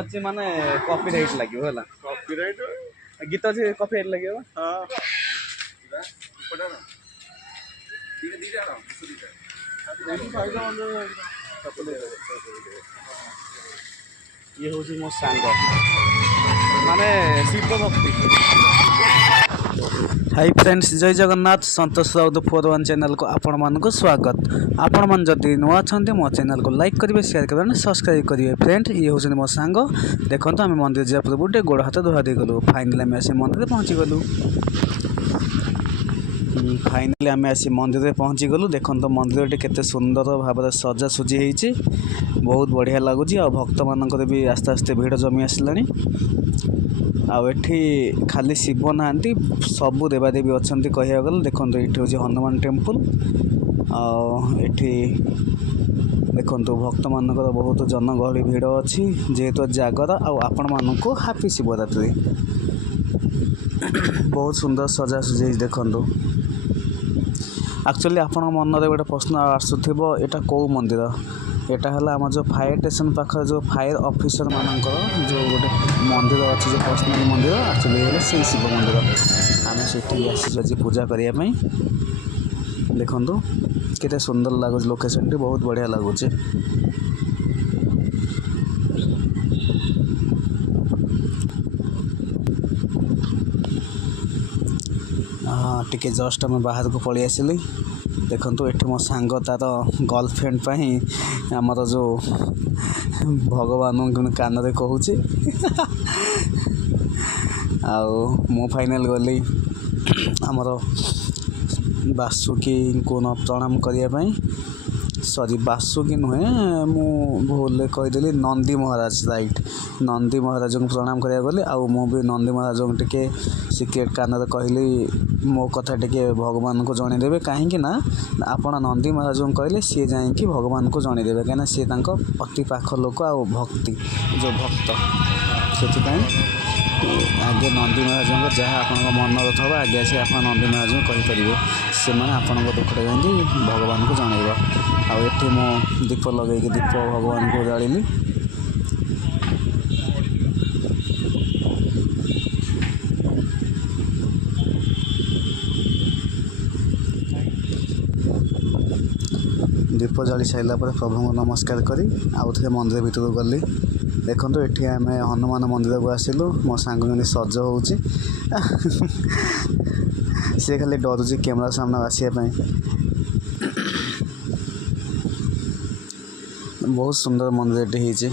ଅଛି ମାନେ କପିରାଇଟ୍ ଲାଗିବ ହେଲା। କପିରାଇଟ୍ ଗୀତ ଅଛି କପିରାଇଟ୍ ଲାଗିବ। ହଁ ଇଏ ହେଉଛି ମୋ ସାଙ୍ଗ ମାନେ ଶିବ ଭକ୍ତି। हाई फ्रेंड्स जय जगन्नाथ संतोष राउत 41 चैनल को आपण मानक स्वागत। आपण मान जदि नुआ छंती मो चैनल को लाइक करेंगे शेयर करेंगे सब्सक्राइब करेंगे। फ्रेंड ये हूँ मो सांग देखो आम मंदिर जा पूर्व गोटे गोड़ हाथ धुआ दे गलु फाइनाली आम आसी मंदिर पहुँची गलु। फाइनाली आम आसी मंदिर पहुँची गलु। देखो मंदिर केते सुंदर भाव सजासुजी होती बहुत बढ़िया लगुच। आ भक्त मानक भी आस्ते आस्ते भिड़ जमी आसलानी। आठी खाली शिव नहांती सबू देवादेवी अच्छा कह गले। देखो ये हूँ हनुमान टेम्पल। आठी देखो भक्त मानकर बहुत जनगहली भिड़ अच्छी जेहेतु जागर आपण मानक हापी शिवरात्रि। बहुत सुंदर सजासुजी देखो। एक्चुअली आपण मन में गोटे प्रश्न आसुव यहाँ कौ मंदिर एटा है आम जो फायर स्टेशन पाखे जो फायर ऑफिसर मानकर जो गोटे मंदिर अच्छी जो पर्सनल मंदिर एक्चुअली से शिव मंदिर आम से आज पूजा करने। देखु केते सुंदर लगुच लोकेशन टी बहुत बढ़िया लगुच। हाँ टिके जस्ट आम बाहर को पलि आसिली। देखो ये मो सांग तार गर्लफ्रेंड आमर जो भगवान कान में कहूँ मु फाइनल गली आमर बासुकी को न प्रणाम करने। सॉरी बासुकी नुहे मु भूल कहीदेली नंदी महाराज राइट नंदी महाराज को प्रणाम करा गली। मु भी नंदी महाराज को टिके सिक्रेट कान कहली मो कथा टिके भगवान को जनईदेवे कहीं ना आपण नंदी महाराज को कहले सी जाकि भगवान को जनईदेवे कहीं सी अति पाख लोक आ भक्ति जो भक्त से आगे नंदी महाराज जहाँ आप मन था आगे आसी आप नंदी महाराज को कहींपर से आपण दुखटे जाकि भगवान को जनइब। आठी मो दीप लगे दीप भगवान को जाली। दीप जाली सारा पर प्रभु को नमस्कार करी आउ थे मंदिर भीतर को गली। देखो ये आम हनुमान मंदिर को आसिलु मो सांग सज हो सी खाली डरुची कैमरा सामने आसापी। बहुत सुंदर मंदिर ये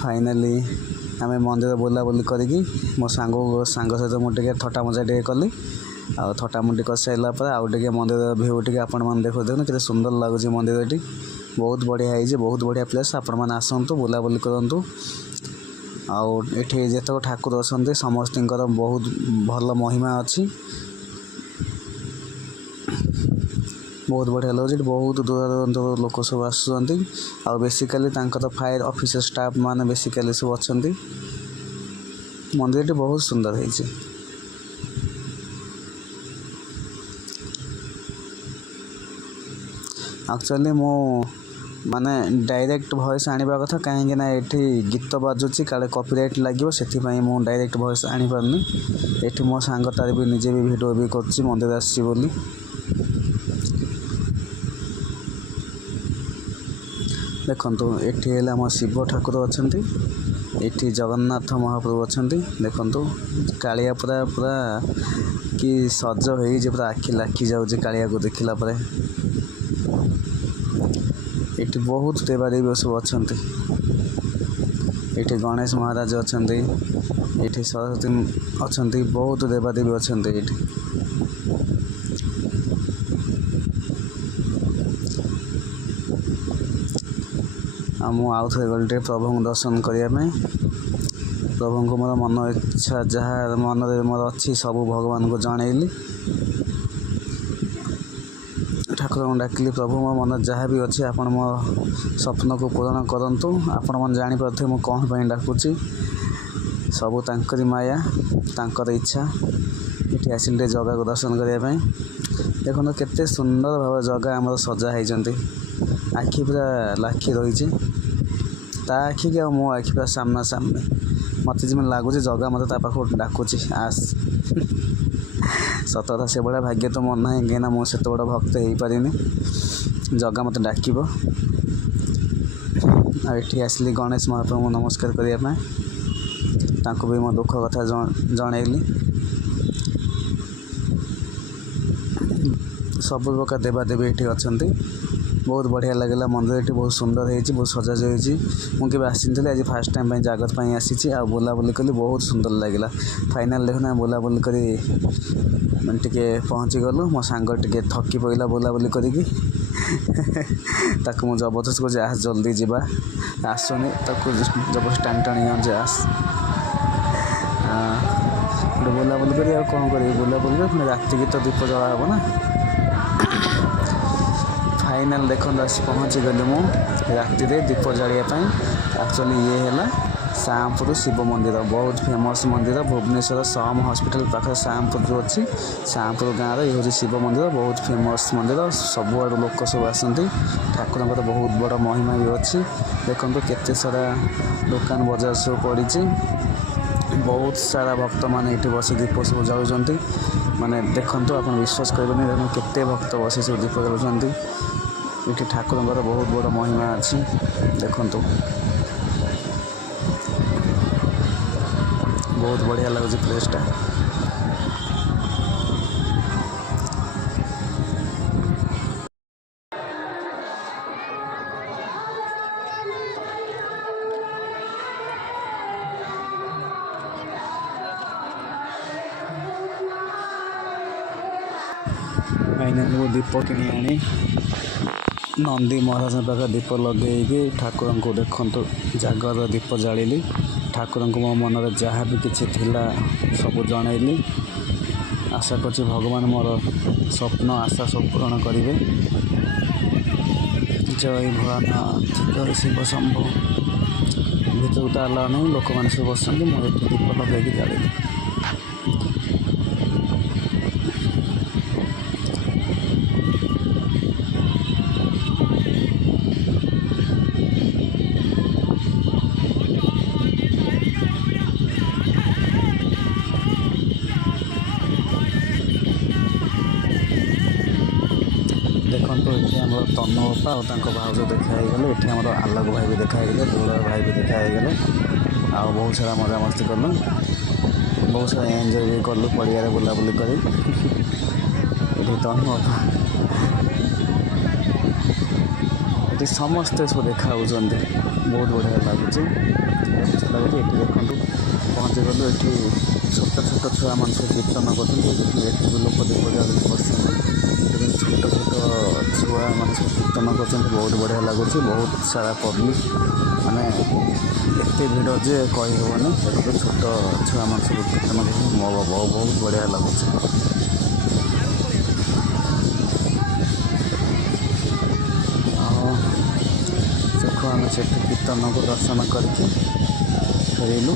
फाइनाली आम मंदिर बुलाबुली करी मो सांग सहित मुझे थटा मजा टे कली। थटामुटी कर सारा पर आउ टे मंदिर भ्यू टे आपण मैंने देखो देखो के सुंदर लगुच मंदिर टी बहुत बढ़िया है बहुत बढ़िया प्लेस। आपण मैंने आसतु बुलाबुली करूँ। आठी जितक ठाकुर अच्छा समस्त बहुत भल महिमा अच्छी बहुत बढ़िया लगे। बहुत दूर दूर लोक सब आसुँच आ बेसिकाली फायर ऑफिसर स्टाफ मान बेसिकाली सब अच्छा मंदिर बहुत सुंदर है। एक्चुअली मो माने डायरेक्ट वॉइस आने कथा कहीं ना ये गीत बाजुची काले कॉपीराइट लगे से मु डायरेक्ट वॉइस आनी पारनी। ये मो सांग तार भी निजे भी वीडियो भी कर मंदिर आसी बोली। देखो ये आम शिव ठाकुर अच्छा ये जगन्नाथ महाप्रभु अच्छा। देखो कालिया पूरा पूरा कि सज हो पूरा आखि लाखी जाऊँगी कालिया को देखला पर। ये बहुत देवादेवी सब अच्छा। ये गणेश महाराज अच्छा ये सरस्वती अच्छा बहुत देवादेवी अच्छा। ये आउ थे गलटे प्रभु को दर्शन करने। प्रभु को मोर मन इच्छा जहाँ मन मोर अच्छी सब भगवान को जनइली। ठाकुर को डाकिली प्रभु मो मन जहाँ भी अच्छे आप मो स्वप्न को पूरण करूँ। आपण मैंने जापे मुझे कौन पर डाकुची सबू तांकरी माया तांकर इच्छा। ये आसिले जगह को दर्शन करने। ଦେଖନ୍ତୁ କେତେ ସୁନ୍ଦର ଭାବରେ ଜଗା ଆମର ସଜା ହେଇଛନ୍ତି। ଆଖି ପୁରା ଲାଖି ରହିଛି, ତା ଆଖି କି ଆଉ ମୋ ଆଖି ପୁରା ସାମ୍ନା ସାମ୍ନି। ମୋତେ ଯେମିତି ଲାଗୁଛି ଜଗା ମୋତେ ତା ପାଖକୁ ଡାକୁଛି, ଆସ। ସତ କଥା, ସେଭଳିଆ ଭାଗ୍ୟ ତ ମୋର ନାହିଁ, କାହିଁକିନା ମୁଁ ସେତେ ବଡ଼ ଭକ୍ତ ହେଇପାରିନି। ଜଗା ମୋତେ ଡାକିବ। ଆଉ ଏଠି ଆସିଲି ଗଣେଶ ମହାପ୍ରଭୁଙ୍କୁ ନମସ୍କାର କରିବା ପାଇଁ। ତାଙ୍କୁ ବି ମୋ ଦୁଃଖ କଥା ଜଣେଇଲି। ସବୁ ପ୍ରକାର ଦେବାଦେବୀ ଏଠି ଅଛନ୍ତି। ବହୁତ ବଢ଼ିଆ ଲାଗିଲା। ମନ୍ଦିର ଏଠି ବହୁତ ସୁନ୍ଦର ହେଇଛି, ବହୁତ ସଜାଜ ହେଇଛି। ମୁଁ କେବେ ଆସିନଥିଲି, ଆଜି ଫାର୍ଷ୍ଟ ଟାଇମ୍ ପାଇଁ ଜାଗର ପାଇଁ ଆସିଛି। ଆଉ ବୁଲାବୁଲି କଲି, ବହୁତ ସୁନ୍ଦର ଲାଗିଲା। ଫାଇନାଲ୍ ଦେଖୁନା ବୁଲାବୁଲି କରି ଟିକେ ପହଞ୍ଚିଗଲୁ। ମୋ ସାଙ୍ଗ ଟିକେ ଥକି ପଡ଼ିଲା ବୁଲାବୁଲି କରିକି। ତାକୁ ମୁଁ ଜବରଦସ୍ତ କହୁଛି ଆସ ଜଲ୍ଦି ଯିବା, ଆସୁନି। ତାକୁ ଜବରଦସ୍ତ ଟାଣି ଆଣୁଛି ଆସ। ଗୋଟେ ବୁଲାବୁଲି କରି ଆଉ କ'ଣ କରିବି, ବୁଲାବୁଲି କରି ପୁଣି ରାତିକି ତ ଦୀପ ଜଳା ହେବ ନା। ଫାଇନାଲ୍ ଦେଖନ୍ତୁ ଆସି ପହଞ୍ଚିଗଲି ମୁଁ ରାତିରେ ଦୀପ ଜାଳିବା ପାଇଁ। ଆକ୍ଚୁଆଲି ଇଏ ହେଲା ସାମପୁର ଶିବ ମନ୍ଦିର, ବହୁତ ଫେମସ୍ ମନ୍ଦିର। ଭୁବନେଶ୍ୱର ସମ ହସ୍ପିଟାଲ ପାଖରେ ସାମପୁର ଯେଉଁ ଅଛି, ସାମପୁର ଗାଁର ଇଏ ହେଉଛି ଶିବ ମନ୍ଦିର। ବହୁତ ଫେମସ୍ ମନ୍ଦିର, ସବୁଆଡ଼ୁ ଲୋକ ସବୁ ଆସନ୍ତି। ଠାକୁରଙ୍କର ବହୁତ ବଡ଼ ମହିମା ବି ଅଛି। ଦେଖନ୍ତୁ କେତେ ସାରା ଦୋକାନ ବଜାର ସବୁ ପଡ଼ିଛି। ବହୁତ ସାରା ଭକ୍ତମାନେ ଏଠି ବସି ଦୀପ ସବୁ ଜାଳୁଛନ୍ତି। ମାନେ ଦେଖନ୍ତୁ, ଆପଣ ବିଶ୍ୱାସ କରିବେନି, ଦେଖନ୍ତୁ କେତେ ଭକ୍ତ ବସି ସବୁ ଦୀପ ଜାଳୁଛନ୍ତି। ଏଠି ଠାକୁରଙ୍କର ବହୁତ ବଡ଼ ମହିମା ଅଛି। ଦେଖନ୍ତୁ ବହୁତ ବଢ଼ିଆ ଲାଗୁଛି ପ୍ଲେସ୍ଟା। ଫାଇନାଲି ମୁଁ ଦୀପ କିଣି ଆଣି ନନ୍ଦୀ ମହାରାଜଙ୍କ ପାଖରେ ଦୀପ ଲଗେଇକି ଠାକୁରଙ୍କୁ ଦେଖନ୍ତୁ ଜାଗର ଦୀପ ଜାଳିଲି। ଠାକୁରଙ୍କୁ ମୋ ମନରେ ଯାହା ବି କିଛି ଥିଲା ସବୁ ଜଣେଇଲି। ଆଶା କରୁଛି ଭଗବାନ ମୋର ସ୍ୱପ୍ନ ଆଶା ସବୁ ପୂରଣ କରିବେ। ଜୟ ଭୋଳାନାଥ, ଜୟ ଶିବ ଶମ୍ଭୁ। ଭିତରକୁ ତ ଆଲାଉ ନାହିଁ, ଲୋକମାନେ ସବୁ ବସନ୍ତି। ମୁଁ ଏଠି ଦୀପ ଲଗେଇକି ଜାଳିଲି। ଦେଖନ୍ତୁ ଏଠି ଆମର ତନୁ ବାପା ଆଉ ତାଙ୍କ ଭାଉଜ ଦେଖା ହେଇଗଲେ। ଏଠି ଆମର ଆଲୋକ ଭାଇ ବି ଦେଖା ହେଇଗଲେ, ଦୁଳ ଭାଇ ବି ଦେଖା ହେଇଗଲେ। ଆଉ ବହୁତ ସାରା ମଜାମସ୍ତି କଲୁ, ବହୁତ ସାରା ଏନ୍ଜୟ ବି କଲୁ ପଡ଼ିଆରେ ବୁଲାବୁଲି କରି। ଏଠି ତନୁ ବାପା, ଏଠି ସମସ୍ତେ ସବୁ ଦେଖା ହେଉଛନ୍ତି। ବହୁତ ବଢ଼ିଆ ଲାଗୁଛି। ଏଠି ଦେଖନ୍ତୁ ପହଞ୍ଚିଗଲୁ। ଏଠି ଛୋଟ ଛୋଟ ଛୁଆମାନେ ସବୁ କୀର୍ତ୍ତନ କରୁଛନ୍ତି। ଏଠି ବି ଲୋକ ଦୀପ ଜାଳିକି ବସିଛନ୍ତି। ଛୋଟ ଛୋଟ ଛୁଆମାନେ ସବୁ କୀର୍ତ୍ତନ କରୁଛନ୍ତି, ବହୁତ ବଢ଼ିଆ ଲାଗୁଛି। ବହୁତ ସାରା ପବ୍ଲିକ୍, ମାନେ ଏତେ ଭିଡ଼ ଯେ କହି ହେବନି। ଦେଖନ୍ତୁ ଛୋଟ ଛୁଆମାନେ ସବୁ କୀର୍ତ୍ତନ କରୁଛନ୍ତି, ବହୁତ ବଢ଼ିଆ ଲାଗୁଛି। ଆଉ ଦେଖୁ ଆମେ ସେଠି କୀର୍ତ୍ତନକୁ ଦର୍ଶନ କରିକି ଫେରିଲୁ।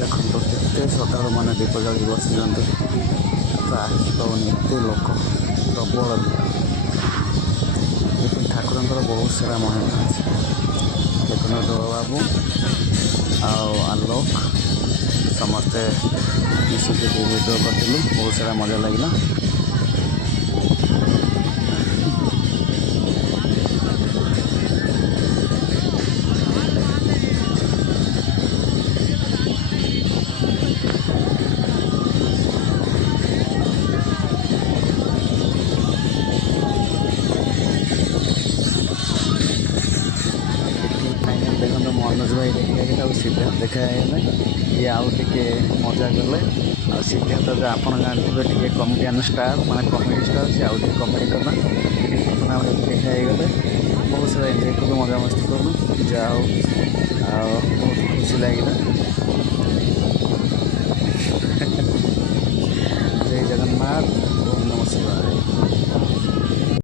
ଦେଖନ୍ତୁ କେତେ ଶ୍ରଦ୍ଧାଳୁ ମାନେ ଦୀପ ଜାଳି ବସିଛନ୍ତି। ଆଖି ପାଉନି, ଏତେ ଲୋକ ପ୍ରବଳ। ଏଠି ଠାକୁରଙ୍କର ବହୁତ ସାରା ମହିମା ଅଛି। ଦେଖନ୍ତୁ ଦୋଳବାବୁ ଆଉ ଆଲୋକ ସମସ୍ତେ ମିଶିକି ଭିଡ଼ିଓ କରିଥିଲୁ, ବହୁତ ସାରା ମଜା ଲାଗିଲା। ଦେଖନ୍ତୁ ମନୋଜ ଭାଇ ଦେଖା ହେଇଗଲେ, ଆଉ ସିଦ୍ଧାର୍ଥ ଦେଖା ହେଇଗଲେ। ଇଏ ଆଉ ଟିକେ ମଜା କଲେ। ଆଉ ସିଦ୍ଧାର୍ଥ ତ ଆପଣ ଜାଣିଥିବେ ଟିକେ କମେଡ଼ିଆନ୍ ଷ୍ଟାର୍, ମାନେ କମେଡ଼ି ଷ୍ଟାର୍। ସେ ଆଉ ଟିକେ କମେଡ଼ି କଲା। ଭାଇ ଦେଖା ହେଇଗଲେ, ବହୁତ ସାରା ଏନ୍ଜୟ କଲୁ, ମଜାମସ୍ତି କଲୁ। ଯାହା ହଉ, ଆଉ ବହୁତ ଖୁସି ଲାଗିଲା। ଜୟ ଜଗନ୍ନାଥ।